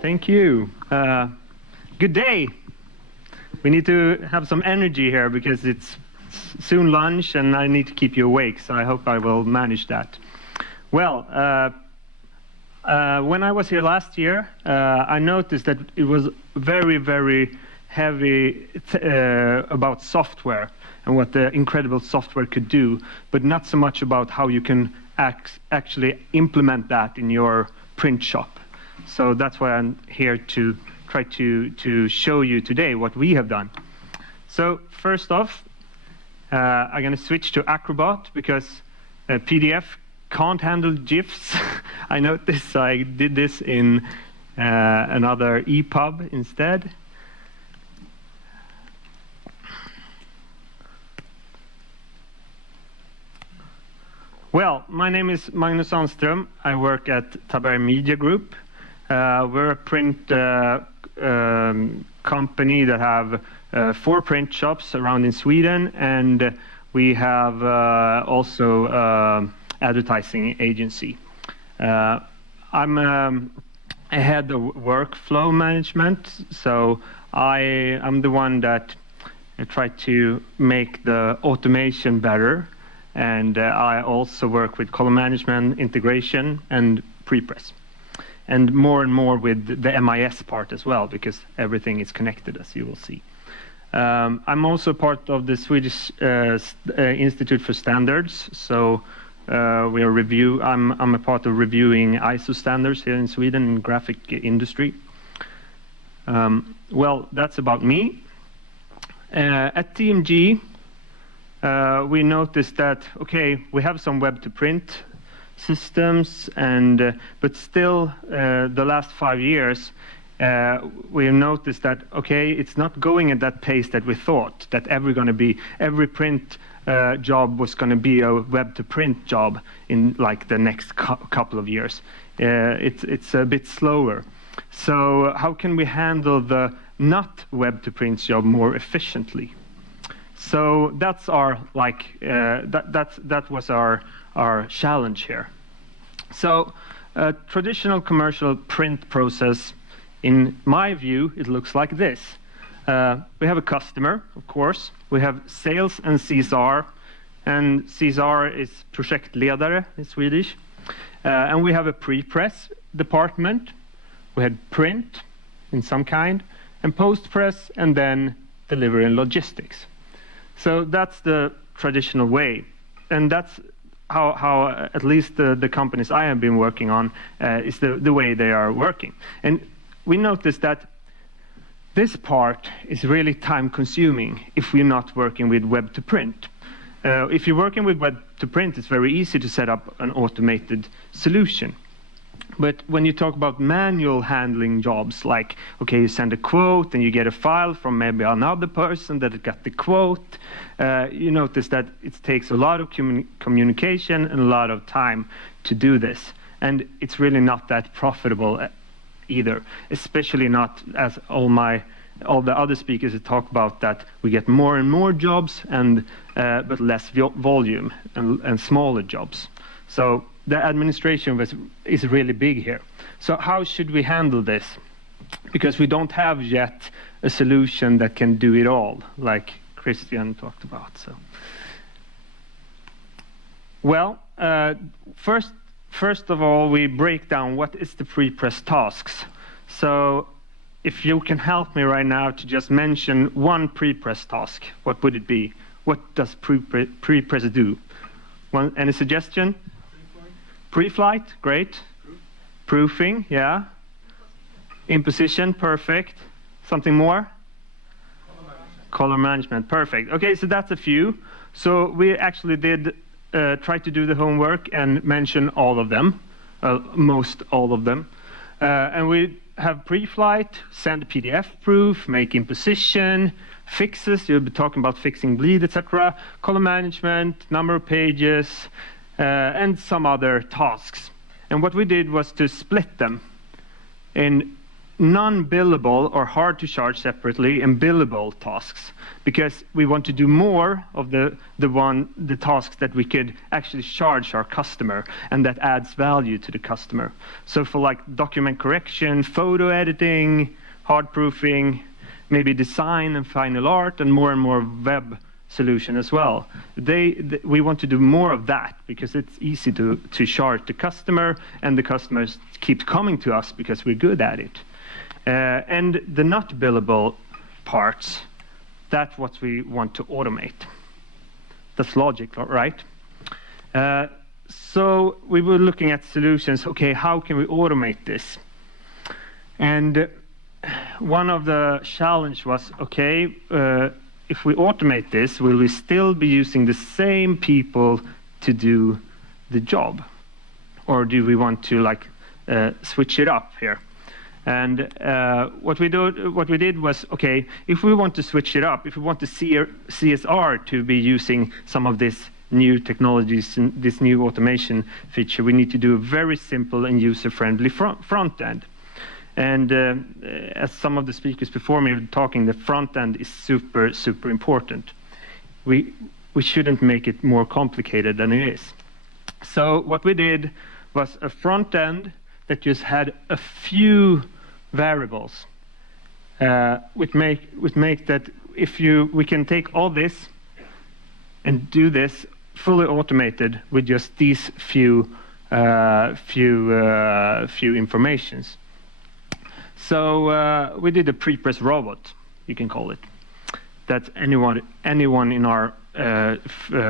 Thank you. Good day. We need to have some energy here because it's soon lunch and I need to keep you awake, so I hope I will manage that. Well, when I was here last year, I noticed that it was very, very heavy about software and what the incredible software could do, but not so much about how you can actually implement that in your print shop. So that's why I'm here to try to show you today what we have done. So first off, I'm going to switch to Acrobat because PDF can't handle GIFs. I noticed I did this in another EPUB instead. Well, my name is Magnus Sandström. I work at Taberg Media Group. We're a print company that have 4 print shops around in Sweden, and we have also advertising agency. I'm a head of workflow management, so I'm the one that try to make the automation better. And I also work with color management, integration, and Prepress. And more with the MIS part as well, because everything is connected, as you will see. I'm also part of the Swedish Institute for Standards, so I'm a part of reviewing ISO standards here in Sweden in graphic industry. Well, that's about me. At TMG, we noticed that, okay, we have some web-to-print systems, but still, the last 5 years, we noticed that, okay, it's not going at that pace that we thought, that every print job was going to be a web-to-print job in like the next couple of years. It's a bit slower. So how can we handle the not web-to-print job more efficiently? So that's our that was our challenge here. So a traditional commercial print process, in my view, it looks like this. We have a customer, of course. We have sales and CSR, and CSR is projektledare in Swedish. And we have a prepress department. We had print in some kind, and postpress, and then delivery and logistics. So that's the traditional way, and that's how at least the companies I have been working on is the way they are working. And we noticed that this part is really time-consuming if we're not working with web-to-print. If you're working with web-to-print, it's very easy to set up an automated solution. But when you talk about manual handling jobs, like, okay, you send a quote and you get a file from maybe another person that got the quote, you notice that it takes a lot of communication and a lot of time to do this. And it's really not that profitable either, especially not as all the other speakers have talked about, that we get more and more jobs but less volume and smaller jobs. So the administration is really big here. So how should we handle this? Because we don't have yet a solution that can do it all, like Christian talked about. So, well, first of all, we break down what is the prepress tasks. So if you can help me right now to just mention one prepress task, what would it be? What does prepress do? Any suggestion? Pre-flight, great. Proofing, yeah. Imposition, perfect. Something more? Color management, perfect. Okay, so that's a few. So we actually did try to do the homework and mention all of them, most all of them. And we have pre-flight, send PDF proof, make imposition, fixes, you'll be talking about fixing bleed, etc. Color management, number of pages, and some other tasks. And what we did was to split them in non-billable or hard to charge separately and billable tasks, because we want to do more of the tasks that we could actually charge our customer and that adds value to the customer. So for like document correction, photo editing, hard proofing, maybe design and final art, and more web solution as well. We want to do more of that because it's easy to charge the customer, and the customers keep coming to us because we're good at it. And the not billable parts, that's what we want to automate. That's logic, right? So we were looking at solutions. Okay, how can we automate this? And one of the challenge was, okay, if we automate this, will we still be using the same people to do the job? Or do we want to like switch it up here? And what we did was, okay, if we want to switch it up, if we want the CSR to be using some of this new technologies and this new automation feature, we need to do a very simple and user-friendly front end. And as some of the speakers before me were talking, the front end is super, super important. We shouldn't make it more complicated than it is. So what we did was a front end that just had a few variables. Which make that we can take all this and do this fully automated with just these few informations. So we did a Prepress robot, you can call it, that anyone in our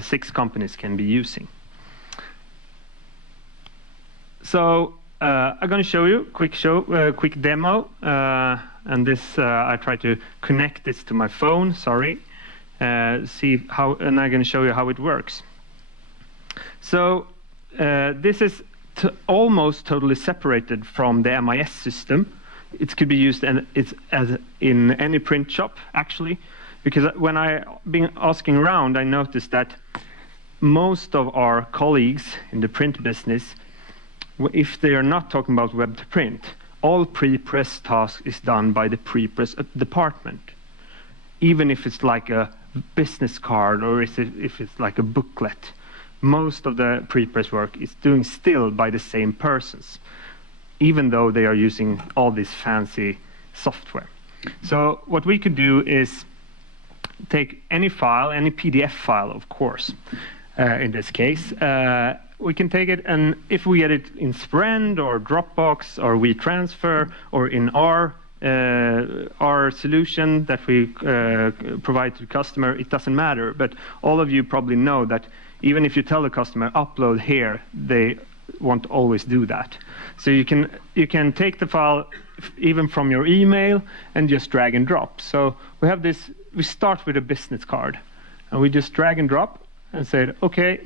6 companies can be using. So I'm going to show you a quick demo, and this I try to connect this to my phone. Sorry, see how, and I'm going to show you how it works. So this is almost totally separated from the MIS system. It could be used as in any print shop, actually, because when I've been asking around, I noticed that most of our colleagues in the print business, if they are not talking about web to print, all pre-press tasks is done by the pre-press department. Even if it's like a business card or if it's like a booklet, most of the pre-press work is doing still by the same persons, even though they are using all this fancy software. So what we could do is take any file, any PDF file, of course, in this case. We can take it, and if we get it in Sprend or Dropbox or WeTransfer or in our solution that we provide to the customer, it doesn't matter. But all of you probably know that even if you tell the customer upload here, they won't always do that. So you can take the file even from your email and just drag and drop. So we have this. We start with a business card, and we just drag and drop and say, okay,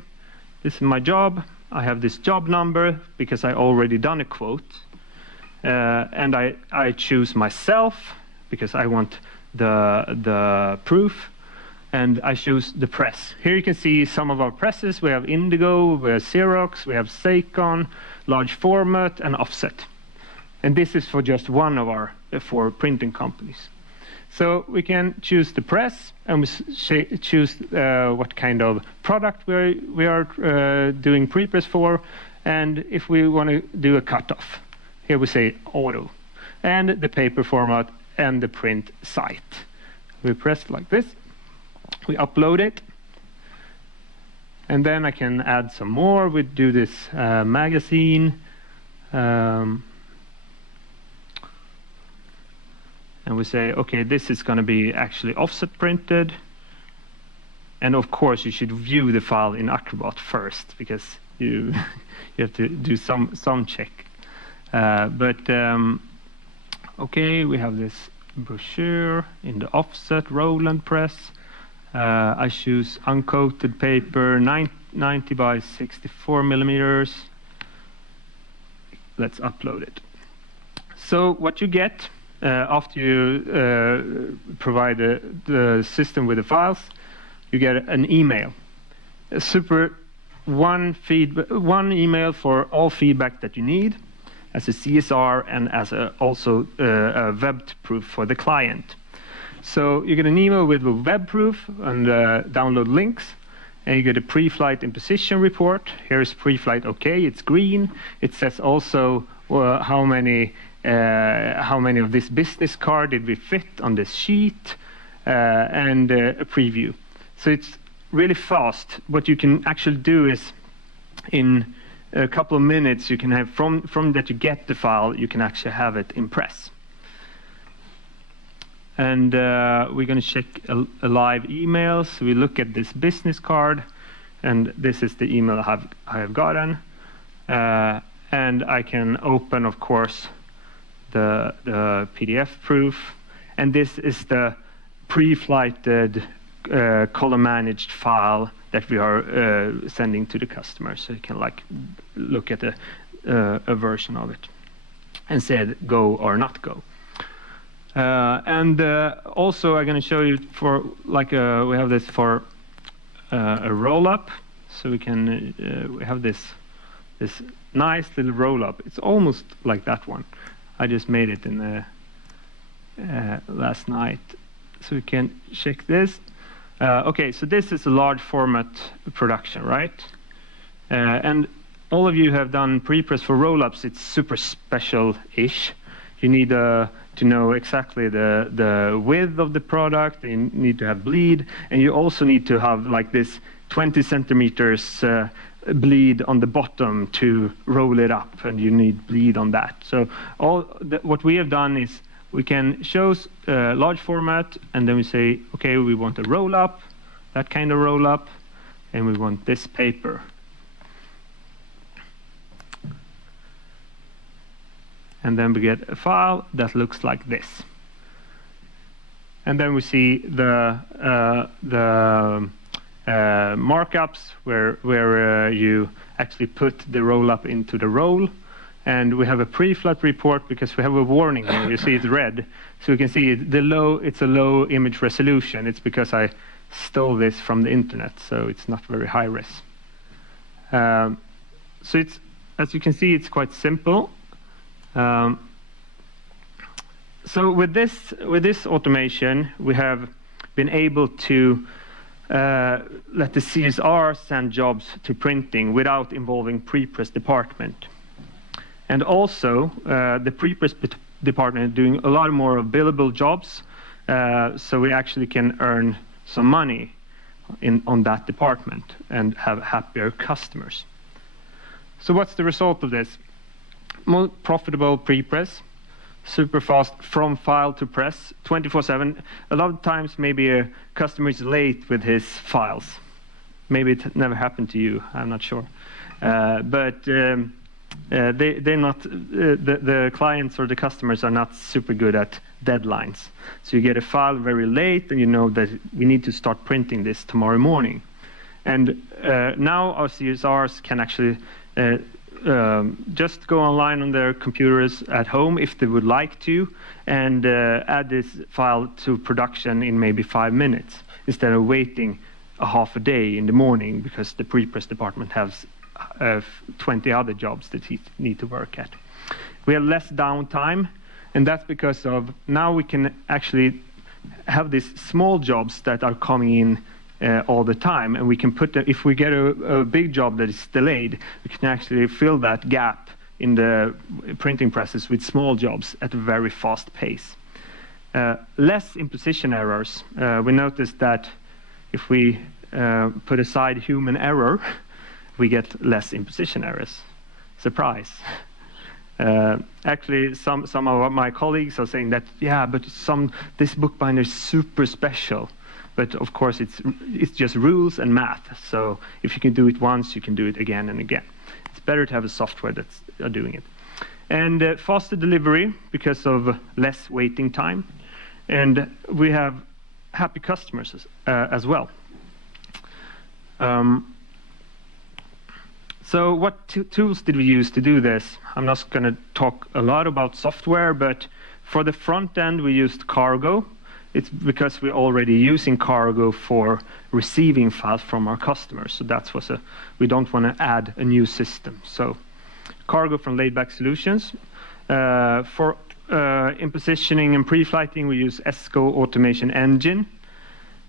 this is my job. I have this job number because I already done a quote, and I choose myself because I want the proof, and I choose the press. Here you can see some of our presses. We have Indigo, we have Xerox, we have Seikon, large format, and offset. And this is for just one of our 4 printing companies. So we can choose the press, and we choose what kind of product we are doing prepress for, and if we want to do a cutoff. Here we say auto, and the paper format and the print site. We press like this, we upload it, and then I can add some more. We do this magazine, and we say, okay, this is going to be actually offset printed. And of course, you should view the file in Acrobat first, because you have to do some check. Okay, we have this brochure in the offset Roland press. I choose uncoated paper, 90 by 64 millimeters. Let's upload it. So what you get after you provide the system with the files, you get an email. One email for all feedback that you need. as a CSR and as also a web proof for the client. So you get an email with a web proof and download links, and you get a pre-flight imposition report. Here's pre-flight OK, it's green. It says also how many of this business card did we fit on this sheet, and a preview. So it's really fast. What you can actually do is, in a couple of minutes, you can have from that you get the file, you can actually have it in Press. And we're going to check a live email. So we look at this business card, and this is the email I have gotten. And I can open, of course, the PDF proof. And this is the pre-flighted column managed file that we are sending to the customer. So you can look at a version of it and say go or not go. And also I'm going to show you for we have this for a roll-up. So we can we have this nice little roll-up. It's almost like that one. I just made it in the last night. So we can check this. Okay, so this is a large format production, right? And all of you have done prepress for roll-ups. It's super special-ish. You need to know exactly the width of the product. You need to have bleed, and you also need to have like this 20 centimeters bleed on the bottom to roll it up, and you need bleed on that. So what we have done is we can show large format, and then we say, okay, we want a roll-up, that kind of roll-up, and we want this paper. And then we get a file that looks like this. And then we see the markups where you actually put the roll-up into the roll. And we have a pre-flight report because we have a warning here. You see it's red. So you can see it's a low image resolution. It's because I stole this from the internet, so it's not very high res. So it's, as you can see, it's quite simple. So with this automation, we have been able to let the CSR send jobs to printing without involving Prepress department. And also, the Prepress department is doing a lot more of billable jobs, so we actually can earn some money on that department and have happier customers. So what's the result of this? More profitable Prepress, super fast from file to press, 24/7. A lot of times maybe a customer is late with his files. Maybe it never happened to you, I'm not sure. But they're not, the clients or the customers are not super good at deadlines. So you get a file very late, and you know that we need to start printing this tomorrow morning. And now our CSRs can actually just go online on their computers at home if they would like to, and add this file to production in maybe 5 minutes, instead of waiting a half a day in the morning because the Prepress department has 20 other jobs that he need to work at. We have less downtime, and that's because of now we can actually have these small jobs that are coming in all the time, and we can put if we get a big job that is delayed, we can actually fill that gap in the printing presses with small jobs at a very fast pace. Less imposition errors. We noticed that if we put aside human error, we get less imposition errors. Surprise. Actually, some of my colleagues are saying that, yeah, but this bookbinder is super special. But of course, it's just rules and math. So if you can do it once, you can do it again and again. It's better to have a software that's doing it. And faster delivery because of less waiting time. And we have happy customers as well. So what tools did we use to do this? I'm not going to talk a lot about software, but for the front end, we used Cargo. It's because we're already using Cargo for receiving files from our customers. So we don't want to add a new system. So cargo from Laidback Solutions. For in positioning and pre-flighting, we use ESCO Automation Engine.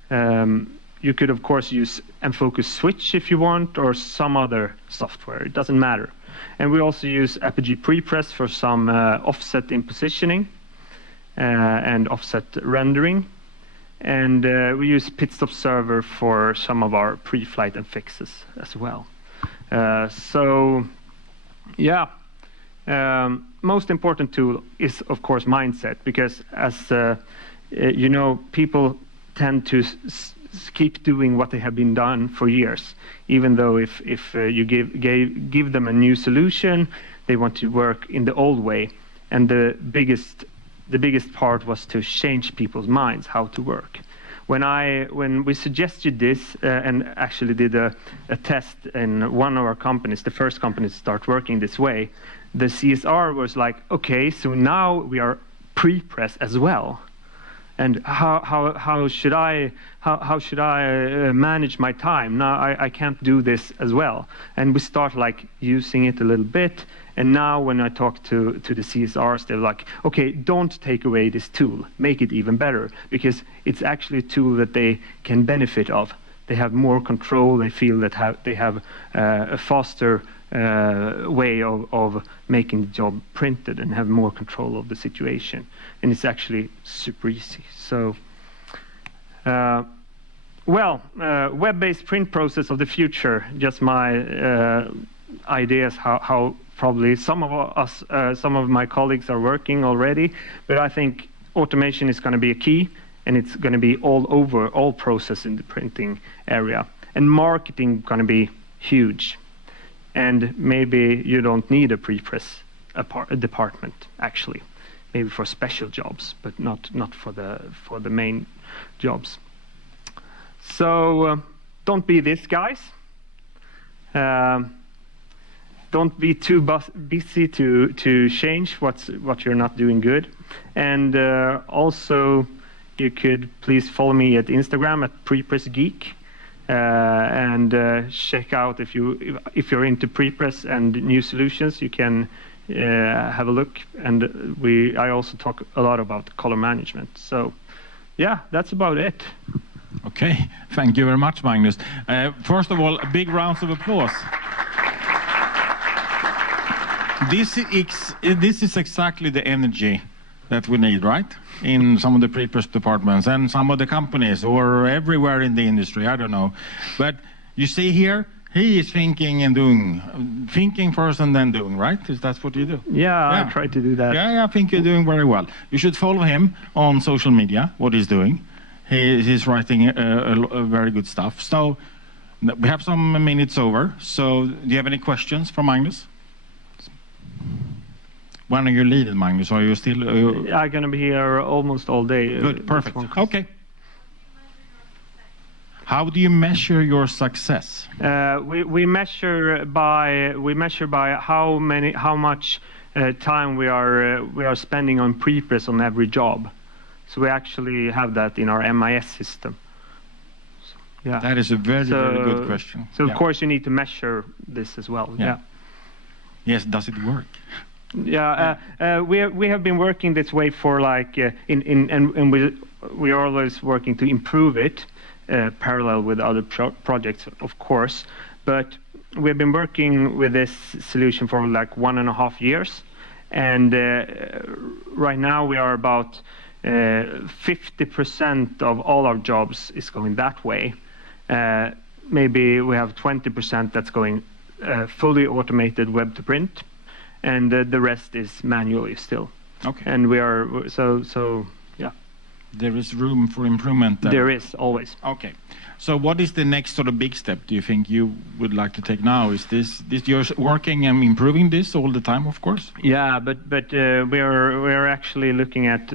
You could, of course, use mFocus Switch if you want, or some other software. It doesn't matter. And we also use Apogee Prepress for some offset in positioning and offset rendering. And we use Pitstop Server for some of our pre-flight and fixes as well. So, yeah. Most important tool is, of course, mindset, because as you know, people tend to keep doing what they have been done for years, even though if you give them a new solution, they want to work in the old way. And the biggest part was to change people's minds how to work. When we suggested this and actually did a test in one of our companies, the first company to start working this way, the CSR was like, okay, so now we are Prepress as well. And how should I manage my time? Now I can't do this as well. And we start like using it a little bit. And now when I talk to the CSRs, they're like, okay, don't take away this tool, make it even better, because it's actually a tool that they can benefit of. They have more control. They feel that they have a faster way of making the job printed and have more control of the situation. And it's actually super easy. So, web-based print process of the future, just my ideas how probably some of my colleagues are working already, but I think automation is going to be a key, and it's going to be all process in the printing area. And marketing going to be huge. And maybe you don't need a prepress department, actually. Maybe for special jobs, but not for the main jobs. So don't be this, guys. Don't be too busy to change what you're not doing good. And also, you could please follow me at Instagram at PrepressGeek. And check out if you're into Prepress and new solutions, you can have a look. And I also talk a lot about color management. So, yeah, that's about it. Okay, thank you very much, Magnus. First of all, a big round of applause. This is exactly the energy that we need, right? In some of the Prepress departments and some of the companies, or everywhere in the industry, I don't know. But you see here, he is thinking and doing, thinking first and then doing, right? Is that what you do? Yeah, I try to do that. Yeah, I think you're doing very well. You should follow him on social media, what he's doing. He's writing a very good stuff. So we have some minutes over. So do you have any questions for Magnus? When are you leaving, Magnus? Are you still? I'm going to be here almost all day. Good, perfect. Okay. How do you measure your success? We measure by how much time we are spending on Prepress on every job. So we actually have that in our MIS system. So, yeah. That is a very good question. So of course you need to measure this as well. Yeah. Yes. Does it work? Yeah, we have been working this way for like and we are always working to improve it parallel with other projects, of course. But we've been working with this solution for like 1.5 years, and right now we are about 50% of all our jobs is going that way. Maybe we have 20% that's going fully automated web to print. And the rest is manually still. Okay. And we are so yeah. There is room for improvement there. There is always. Okay. So what is the next sort of big step do you think you would like to take now? Is this you're working and improving this all the time, of course? Yeah, but we are actually looking at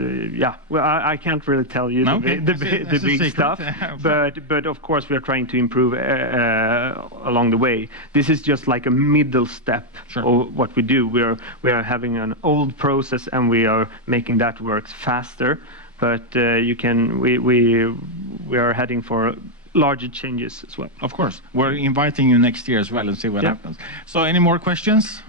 Well, I can't really tell you the big stuff, but of course we are trying to improve along the way. This is just like a middle step of what we do. We are having an old process and we are making that work faster. But we are heading for larger changes as well. Of course. We're inviting you next year as well and see what happens. So any more questions?